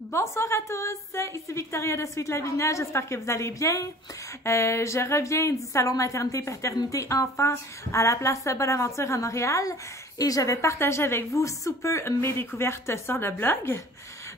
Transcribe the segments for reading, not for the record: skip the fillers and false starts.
Bonsoir à tous, ici Victoria de Sweet Lavinia, j'espère que vous allez bien. Je reviens du salon maternité, paternité, enfants à la place Bonaventure à Montréal et je vais partager avec vous sous peu mes découvertes sur le blog.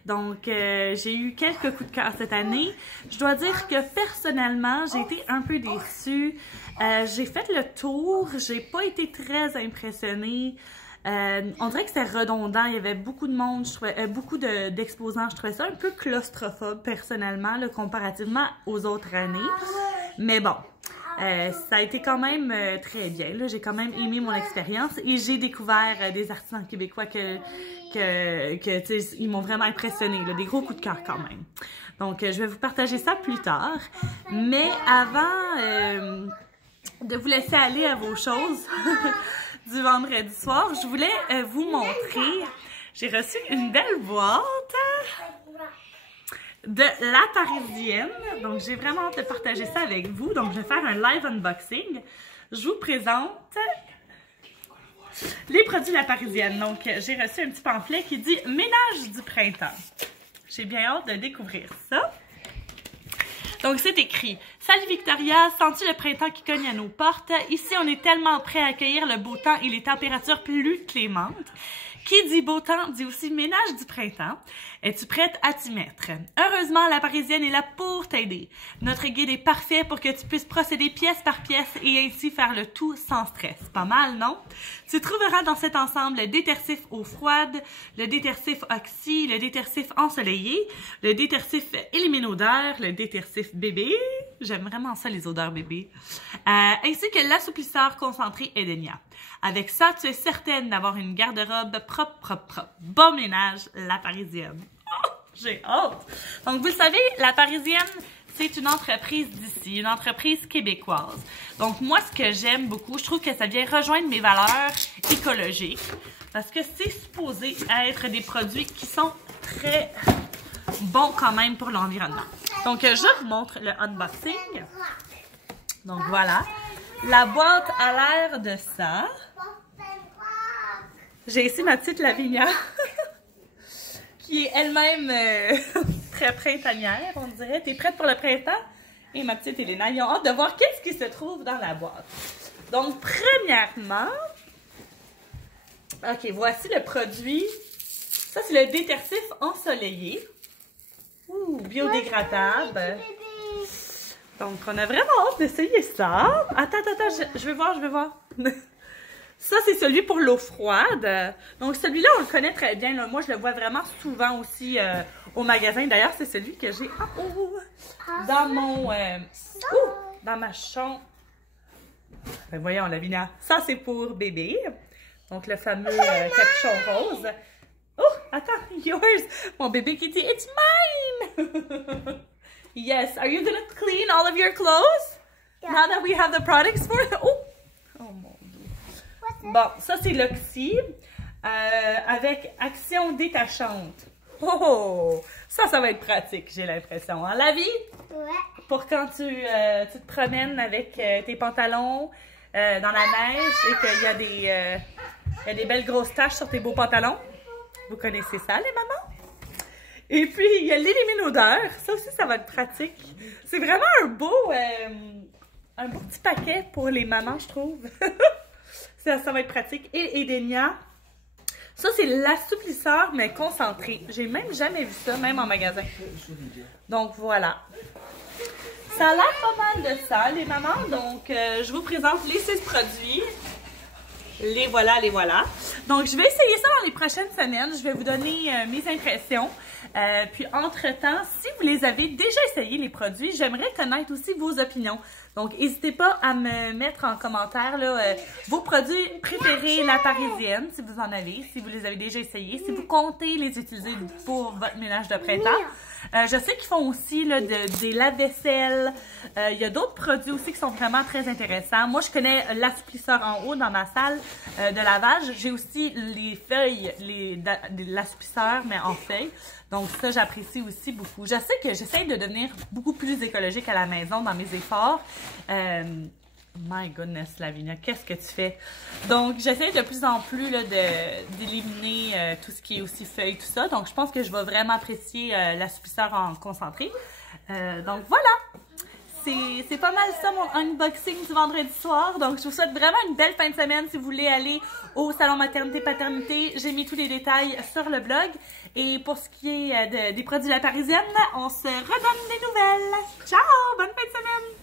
Donc, j'ai eu quelques coups de cœur cette année. Je dois dire que personnellement, j'ai été un peu déçue. J'ai fait le tour, j'ai pas été très impressionnée. On dirait que c'était redondant, il y avait beaucoup de monde, je trouvais, beaucoup d'exposants, je trouvais ça un peu claustrophobe personnellement, là, comparativement aux autres années. Mais bon, ça a été quand même très bien, j'ai quand même aimé mon expérience et j'ai découvert des artisans québécois ils m'ont vraiment impressionné, des gros coups de cœur quand même. Donc, je vais vous partager ça plus tard. Mais avant de vous laisser aller à vos choses du vendredi soir, je voulais vous montrer, j'ai reçu une belle boîte de La Parisienne, donc j'ai vraiment hâte de partager ça avec vous, donc je vais faire un live unboxing. Je vous présente les produits La Parisienne, donc j'ai reçu un petit pamphlet qui dit « Ménage du printemps ». J'ai bien hâte de découvrir ça. Donc, c'est écrit « Salut Victoria, sens-tu le printemps qui cogne à nos portes? Ici, on est tellement prêt à accueillir le beau temps et les températures plus clémentes. Qui dit beau temps dit aussi ménage du printemps. Es-tu prête à t'y mettre? Heureusement, La Parisienne est là pour t'aider. Notre guide est parfait pour que tu puisses procéder pièce par pièce et ainsi faire le tout sans stress. Pas mal, non? Tu trouveras dans cet ensemble le détergif eau froide, le détergif oxy, le détergif ensoleillé, le détergif élimine odeur, le détergif bébé. J'aime vraiment ça, les odeurs bébé. Ainsi que l'assouplisseur concentré Edenia. Avec ça, tu es certaine d'avoir une garde-robe propre. Bon ménage, La Parisienne. Oh, j'ai hâte! Donc, vous le savez, La Parisienne, c'est une entreprise d'ici, une entreprise québécoise. Donc, moi, ce que j'aime beaucoup, je trouve que ça vient rejoindre mes valeurs écologiques parce que c'est supposé être des produits qui sont très bons quand même pour l'environnement. Donc, je vous montre le unboxing. Donc, voilà. La boîte a l'air de ça. J'ai ici ma petite Lavinia, qui est elle-même très printanière, on dirait. T'es prête pour le printemps? Et ma petite Elena, ils ont hâte de voir qu'est-ce qui se trouve dans la boîte. Donc, premièrement, ok, voici le produit. Ça, c'est le détergif ensoleillé. Ouh, biodégradable. Donc, on a vraiment hâte d'essayer ça. Attends, je vais voir. Ça, c'est celui pour l'eau froide. Donc, celui-là, on le connaît très bien. Là. Moi, je le vois vraiment souvent aussi au magasin. D'ailleurs, c'est celui que j'ai dans mon... dans ma chambre. Ben, voyons, Lavinia. Ça, c'est pour bébé. Donc, le fameux capuchon rose. Oh, attends, yours. Mon bébé qui dit, it's mine. Yes. Are you gonna clean all of your clothes? Yeah. Now that we have the products for it? Oh mon Dieu. Bon, ça c'est l'Oxy avec action détachante. Oh, ça va être pratique, j'ai l'impression. Hein, la vie? Ouais. Pour quand tu te promènes avec tes pantalons dans la neige et qu'il y a des belles grosses taches sur tes beaux pantalons. Vous connaissez ça, les mamans? Et puis, il y a l'élimine odeur. Ça aussi, ça va être pratique. C'est vraiment un beau petit paquet pour les mamans, je trouve. ça va être pratique. Et Edenia. Ça, c'est l'assouplisseur, mais concentré. J'ai même jamais vu ça, même en magasin. Donc, voilà. Ça a l'air pas mal de ça, les mamans. Donc, je vous présente les 6 produits. Les voilà. Donc, je vais essayer ça dans les prochaines semaines. Je vais vous donner mes impressions. Puis, entre-temps, si vous les avez déjà essayé, les produits, j'aimerais connaître aussi vos opinions. Donc, n'hésitez pas à me mettre en commentaire là, vos produits préférés, La Parisienne, si vous en avez, si vous les avez déjà essayés, si vous comptez les utiliser pour votre ménage de printemps. Je sais qu'ils font aussi là, des lave-vaisselle. Il y a d'autres produits aussi qui sont vraiment très intéressants. Moi, je connais l'assouplisseur en haut dans ma salle de lavage. J'ai aussi les feuilles, l'assouplisseur, mais en feuilles. Donc ça, j'apprécie aussi beaucoup. Je sais que j'essaie de devenir beaucoup plus écologique à la maison dans mes efforts. My goodness, Lavinia, qu'est-ce que tu fais? Donc, j'essaie de plus en plus d'éliminer tout ce qui est aussi feuilles, tout ça. Donc, je pense que je vais vraiment apprécier l'assouplisseur en concentré. Donc, voilà! C'est pas mal ça mon unboxing du vendredi soir. Donc, je vous souhaite vraiment une belle fin de semaine si vous voulez aller au salon maternité-paternité. J'ai mis tous les détails sur le blog. Et pour ce qui est des produits de la Parisienne, on se redonne des nouvelles. Ciao! Bonne fin de semaine!